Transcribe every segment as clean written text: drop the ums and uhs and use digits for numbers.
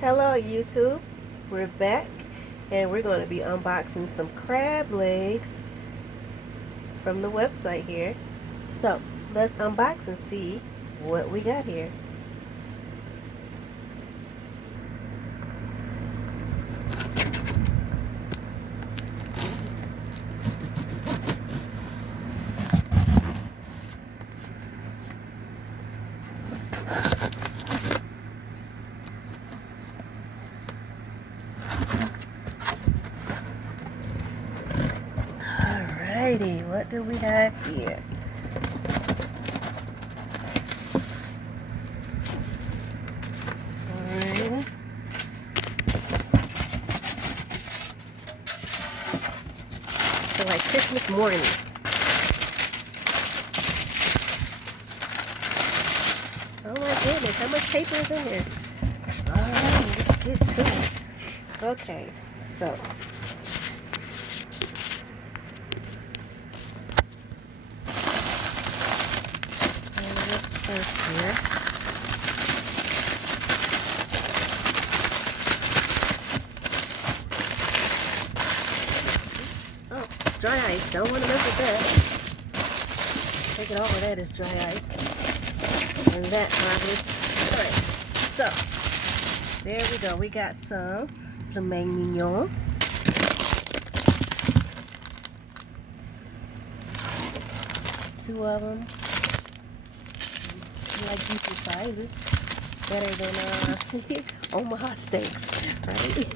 Hello YouTube, we're back and we're going to be unboxing some crab legs from the website here. So let's unbox and see what we got here. Alrighty, what do we have here? Alrighty. So like Christmas morning. Oh my goodness, how much paper is in here? Alright, let's get to it. Okay, so first here. Oh, dry ice. Don't want to mess with that. Taking all of that is dry ice. And that probably. Alright, so there we go. We got some filet mignon. Two of them. Like decent sizes, better than Omaha steaks, right?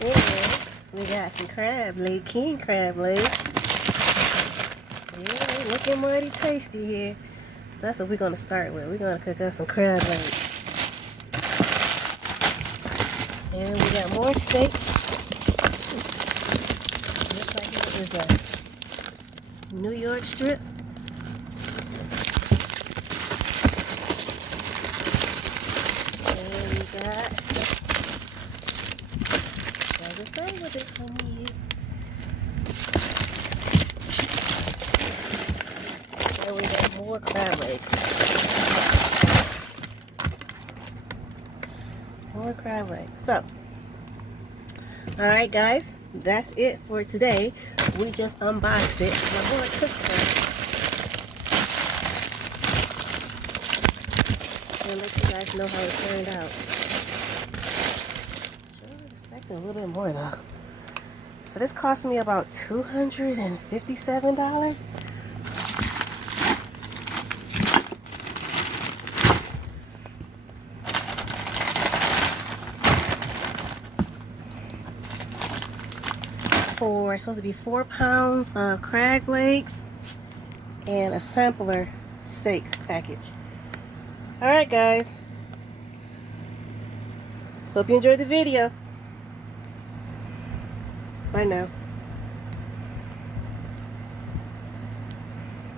And we got some crab leg, king crab legs. Yeah, looking mighty tasty here. So that's what we're gonna start with. We're gonna cook up some crab legs, and we got more steaks. Looks like it is a New York strip. And we got, doesn't say what this one is. And we got more crab legs. More crab legs. So, alright guys, that's it for today. We just unboxed it. I'm going to cook some and let you guys know how it turned out. Sure, I was expecting a little bit more though. So this cost me about $257. It's supposed to be 4 pounds of crab legs and a sampler steak package. Alright guys, hope you enjoyed the video. Bye now.